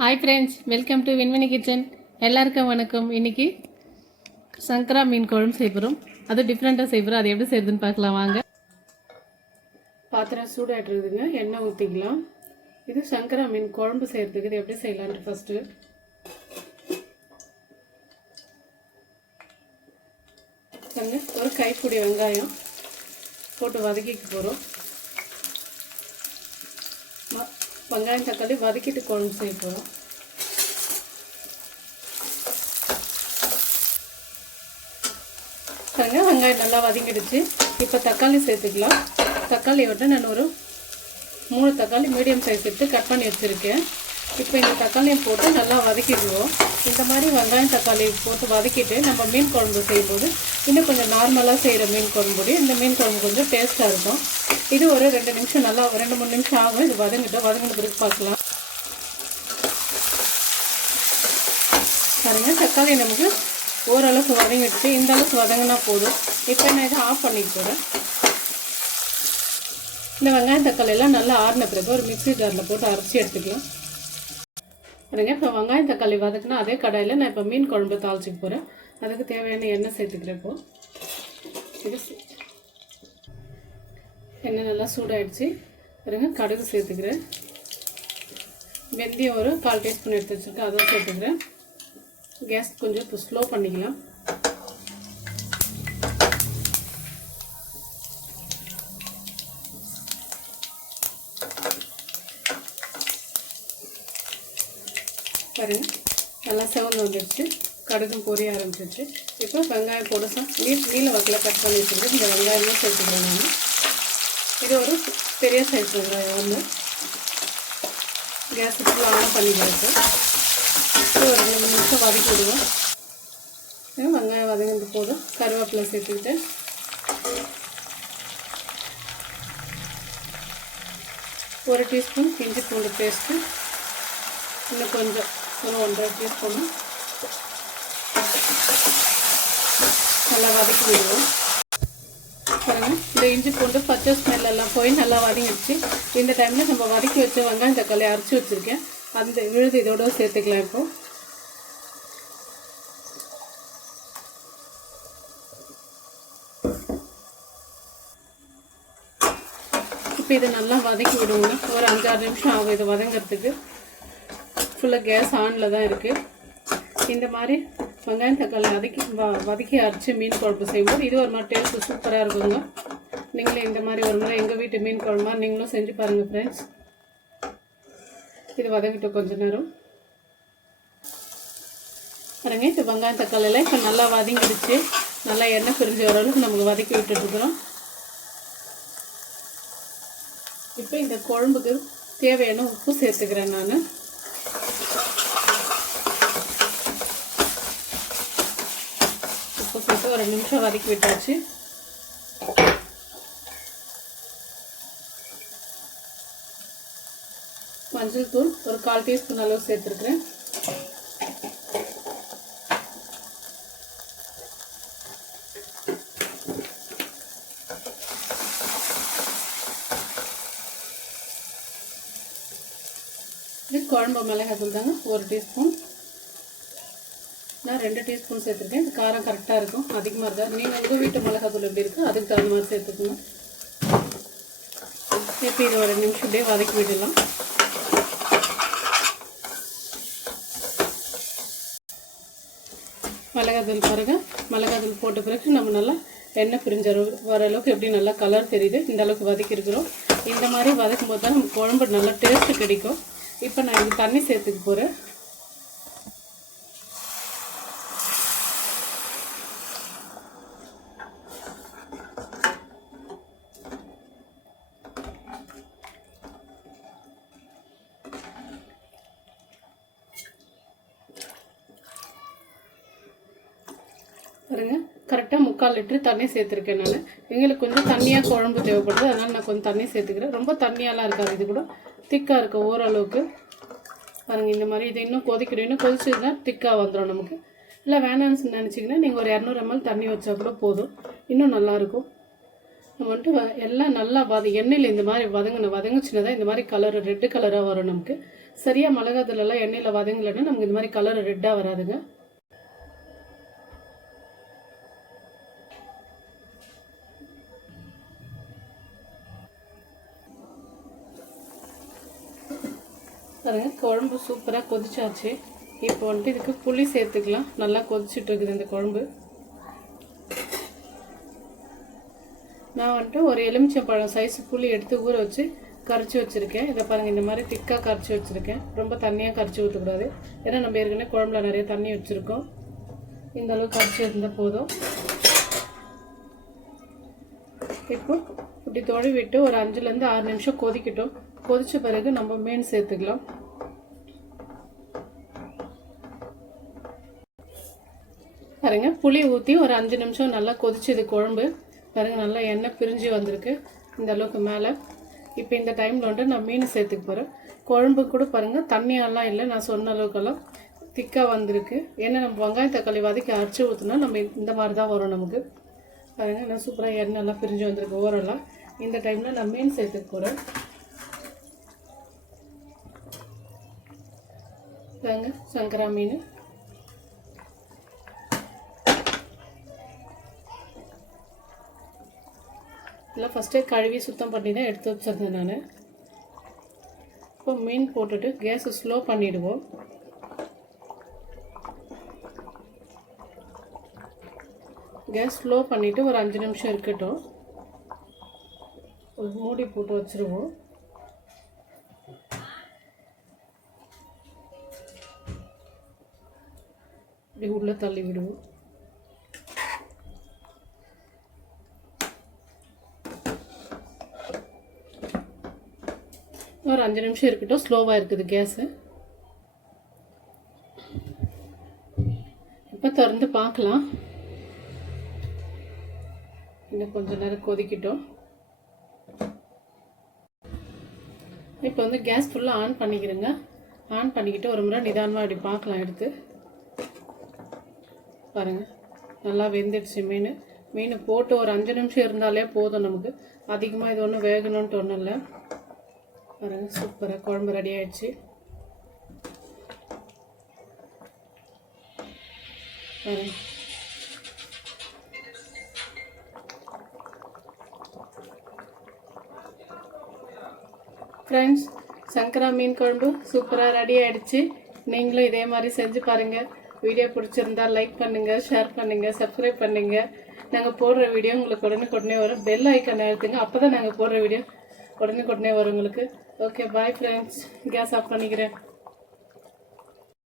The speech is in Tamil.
Hi friends, welcome to Vinmani kitchen. எல்லாருக்கும் வணக்கம். இன்றைக்கி சங்கரா மீன் குழம்பு செய்கிறோம். அது டிஃப்ரெண்ட்டாக செய்கிறோம். அது எப்படி செய்யுதுன்னு பார்க்கலாம் வாங்க. பாத்திரம் சூடாகிட்டுருக்குதுங்க, எண்ணெய் ஊற்றிக்கலாம். இது சங்கரா மீன் குழம்பு செய்கிறதுக்கு இது எப்படி செய்யலான்ட்டு ஃபஸ்ட்டு ஒரு கைப்பிடி வெங்காயம் போட்டு வதக்கிக்க போகிறோம். வெங்காயம் தக்காளி வதக்கிட்டு குழம்பு செய்ய போகிறோம். வெங்காயம் நல்லா வதங்கிடுச்சு. இப்போ தக்காளி சேர்த்துக்கலாம். தக்காளியோட நான் ஒரு 3 தக்காளி மீடியம் சைஸ் எடுத்து கட் பண்ணி வச்சுருக்கேன். இப்போ இந்த தக்காளியை போட்டு நல்லா வதக்கிடுவோம். இந்த மாதிரி வெங்காயம் தக்காளி போட்டு வதக்கிட்டு நம்ம மீன் குழம்பு செய்யும்போது இன்னும் கொஞ்சம் நார்மலாக செய்கிற மீன் குழம்புடைய இந்த மீன் குழம்பு கொஞ்சம் டேஸ்ட்டாக இருக்கும். இது ஒரு 2 நிமிஷம் நல்லா 2-3 நிமிஷம் ஆகும். இது வதங்கின பிறகு பார்க்கலாம். பாருங்க, தக்காளி நமக்கு ஓரளவுக்கு வதங்கிடுச்சு. இந்த அளவுக்கு வதங்கினா போதும். இப்போ நான் இதை ஆஃப் பண்ணிக்க போகிறேன். இந்த வெங்காயம் தக்காளி எல்லாம் நல்லா ஆறின பிறகு ஒரு மிக்ஸி ஜாரில் போட்டு அரைச்சி எடுத்துக்கலாம். பாருங்க, இப்போ வெங்காயம் தக்காளி வதக்குனா அதே கடாயில் நான் இப்போ மீன் குழம்பு தாளிச்சிக்க போகிறேன். அதுக்கு தேவையான எண்ணெய் சேர்த்துக்கிறேன். இப்போ இது எண்ணெய் நல்லா சூடாகிடுச்சு. பாருங்க, கடுகு சேர்த்துக்கிறேன். வெந்தயம் ஒரு 1/4 டீஸ்பூன் எடுத்து வச்சுருக்கேன், அதுவும் சேர்த்துக்கிறேன். கேஸ் கொஞ்சம் இப்போ ஸ்லோ பண்ணிக்கலாம். பாருங்க, நல்லா செவந்து வந்துடுச்சு. கடுகும் பொரிய ஆரம்பிச்சிருச்சு. இப்போ வெங்காயம் போட நீல வகையில் கட் பண்ணி வச்சுருக்கேன். இந்த வெங்காயமும் சேர்த்துக்கிறேன் நான். இது ஒரு பெரிய சைஸ் வெங்காயம் ஒன்று. கேஸ் ஃபுல்லாக ஆன் பண்ணிக்கிறேன். ஒரு 2 நிமிஷம் வதக்கி விடுவோம். வெங்காயம் வதங்கிட்டு போதும். கருவேப்பிலை சேர்த்துக்கிட்டு ஒரு டீஸ்பூன் இஞ்சி பூண்டு பேஸ்ட்டு, இன்னும் கொஞ்சம் ஒரு 1.5 டீஸ்பூன் நல்லா வதக்கி விடுவோம். பாருங்க, இந்த இஞ்சி பூண்டு பச்சை ஸ்மெல்லாம் போய் நல்லா வதங்கிடுச்சு. இந்த டைமில் நம்ம வதக்கி வச்ச வெங்காயம் தக்காளி அரைச்சி வச்சுருக்கேன், அந்த விழுது இதோட சேர்த்துக்கலாம். இப்போ இதை நல்லா வதக்கி விடுவோங்க. ஒரு 5-6 நிமிஷம் ஆகும் இது வதங்கிறதுக்கு. ஃபுல்லாக கேஸ் ஆனில் தான் இருக்குது. இந்த மாதிரி வெங்காயம் தக்காளி வதக்கி அரைச்சி மீன் குழம்பு செய்யும்போது இது ஒரு மாதிரி டேஸ்ட்டு சூப்பராக இருக்குங்க. நீங்களே இந்த மாதிரி ஒரு முறை எங்கள் வீட்டு மீன் குழம்பா நீங்களும் செஞ்சு பாருங்கள் ஃப்ரெண்ட்ஸ். இது வதக்கிட்டு கொஞ்சம் நேரம் பாருங்க. இப்போ வெங்காயம் தக்காளியெல்லாம் இப்போ நல்லா வதங்கிடுச்சு. நல்லா எண்ணெய் பிரிஞ்சு வர அளவுக்கு நமக்கு வதக்கி விட்டுட்டுருக்குறோம். இப்போ இந்த குழம்புக்கு தேவையான உப்பு சேர்த்துக்கிறேன் நான். உப்பு சேர்த்து ஒரு 2 நிமிஷம் வதக்கி விட்டாச்சு. மஞ்சள் தூள் ஒரு 1/4 டீஸ்பூன் அளவு சேர்த்துருக்குறேன். இது குழம்பு மிளகாய்த்தூள் தாங்க, 1 டீஸ்பூன். நான் 2 டீஸ்பூன் சேர்த்துருக்கேன். இது காரம் கரெக்டாக இருக்கும். அதிகமாக இருக்காது. நீங்கள் உங்கள் வீட்டு மிளகாய்த்தூள் எப்படி இருக்கோ அதுக்கு தகுந்த மாதிரி சேர்த்துக்கணும். இப்போ இதை ஒரு 2 நிமிஷம் அப்படியே வதக்கி விடலாம். மிளகாய்த்தூள் பாருங்கள், மிளகாய்த்தூள் போட்ட பிறகு நம்ம நல்லா எண்ணெய் பிரிஞ்ச வர அளவுக்கு எப்படி நல்லா கலர் தெரியுது. இந்த அளவுக்கு வதக்கியிருக்கிறோம். இந்த மாதிரி வதக்கும் போது தான் நம்ம குழம்பு நல்லா டேஸ்ட்டு கிடைக்கும். இப்போ நான் இது தண்ணி சேர்த்துக்க போகிறேன். பாருங்க, கரெக்டாக 3/4 லிட்டர் தண்ணி சேர்த்துருக்கேன் நான். எங்களுக்கு கொஞ்சம் தண்ணியாக குழம்பு தேவைப்படுது, அதனால் நான் கொஞ்சம் தண்ணி சேர்த்துக்கிறேன். ரொம்ப தண்ணியாலாம் இருக்காது, இது கூட திக்காக இருக்கும் ஓரளவுக்கு. பாருங்கள், இந்த மாதிரி இது இன்னும் கொதிக்கணும். இன்னும் கொதிச்சதுன்னா திக்காக வந்துடும் நமக்கு. இல்லை வேணான்னு நினச்சிங்கன்னா நீங்கள் ஒரு 200 ml தண்ணி வச்சா கூட போதும், இன்னும் நல்லாயிருக்கும். நம்ம வந்துட்டு எல்லாம் நல்லா எண்ணெயில் இந்த மாதிரி வதங்கிச்சுன்னா தான் இந்த மாதிரி கலர் ரெட்டு கலராக வரும் நமக்கு. சரியாக மிளகாத்தூளெல்லாம் எண்ணெயில் வதங்கலைன்னா நமக்கு இந்த மாதிரி கலர் ரெட்டாக வராதுங்க. பாருங்க குழம்பு சூப்பராக கொதிச்சாச்சு. இப்போ வந்துட்டு இதுக்கு புளி சேர்த்துக்கலாம். நல்லா கொதிச்சுட்டு இருக்குது இந்த குழம்பு. நான் வந்துட்டு ஒரு எலுமிச்சம்பழம் சைஸ் புளி எடுத்து ஊற வச்சு கரைச்சி வச்சுருக்கேன். இதை பாருங்கள், இந்த மாதிரி திக்காக கரைச்சி வச்சுருக்கேன். ரொம்ப தண்ணியாக கரைச்சி ஊற்றக்கூடாது, ஏன்னா நம்ம ஏற்கனவே குழம்புல நிறைய தண்ணி வச்சுருக்கோம். இந்த அளவுக்கு கரைச்சி இருந்தால் போதும். இப்போ இப்படி தொழி விட்டு ஒரு 5லேருந்து 6 நிமிஷம் கொதிக்கட்டும். கொதித்த பிறகு நம்ம மீன் சேர்த்துக்கலாம். பாருங்க, புளி ஊற்றி ஒரு 5 நிமிஷம் நல்லா கொதிச்சுது குழம்பு. பாருங்கள், நல்லா எண்ணெய் பிரிஞ்சு வந்திருக்கு இந்த அளவுக்கு மேலே. இப்போ இந்த டைமில் வந்துட்டு நான் மீன் சேர்த்துக்க போகிறேன். குழம்பு கூட பாருங்கள் தண்ணியெல்லாம் இல்லை, நான் சொன்ன அளவுக்கெல்லாம் திக்காக வந்திருக்கு. ஏன்னா நம்ம வெங்காயம் தக்காளி வதக்கி அரைச்சி ஊற்றினா நம்ம இந்த மாதிரி தான் வரும் நமக்கு. பாருங்கள், நான் சூப்பராக எண்ணெய் எல்லாம் பிரிஞ்சு வந்திருக்கு ஓரெல்லாம். இந்த டைமில் நான் மீன் சேர்த்துக்க போகிறேன். பாருங்க, சங்கரா மீன். இல்லை ஃபஸ்ட்டே கழுவி சுத்தம் பண்ணி தான் எடுத்து வச்சிருந்தேன் நான். இப்போ மீன் போட்டுட்டு கேஸை ஸ்லோ பண்ணிவிடுவோம். கேஸ் ஸ்லோ பண்ணிவிட்டு ஒரு 5 நிமிஷம் இருக்கட்டும். ஒரு மூடி போட்டு வச்சுருவோம். இப்படி உள்ளே தள்ளி விடுவோம். ஒரு 5 நிமிஷம் இருக்கட்டும். ஸ்லோவாக இருக்குது கேஸு. இப்போ திறந்து பார்க்கலாம். இன்னும் கொஞ்சம் நேரம் கொதிக்கட்டும். இப்போ வந்து கேஸ் ஃபுல்லாக ஆன் பண்ணிக்கிறேங்க. ஆன் பண்ணிக்கிட்டு ஒரு முறை நிதானமாக அப்படி பார்க்கலாம் எடுத்து. பாருங்கள், நல்லா வெந்துடுச்சு மீன். மீன் போட்டு ஒரு 5 நிமிஷம் இருந்தாலே போதும் நமக்கு. அதிகமாக இது ஒன்றும் வேகணும்ன்ட்டு ஒன்றும் இல்லை. பாருங்கள், சூப்பராக குழம்பு ரெடி ஆகிடுச்சு. பாருங்கள், ஃப்ரெண்ட்ஸ், சங்கரா மீன் குழம்பு சூப்பராக ரெடி ஆகிடுச்சு. நீங்களும் இதே மாதிரி செஞ்சு பாருங்கள். வீடியோ பிடிச்சிருந்தா லைக் பண்ணுங்கள், ஷேர் பண்ணுங்கள், சப்ஸ்கிரைப் பண்ணுங்கள். நாங்கள் போடுற வீடியோ உங்களுக்கு உடனே வரும். பெல் ஐக்கான் அழுத்துங்க, அப்போ தான் நாங்கள் போடுற வீடியோ உடனே வரும் உங்களுக்கு. Okay, bye friends. Gas off பண்ணிக்கிறேன்.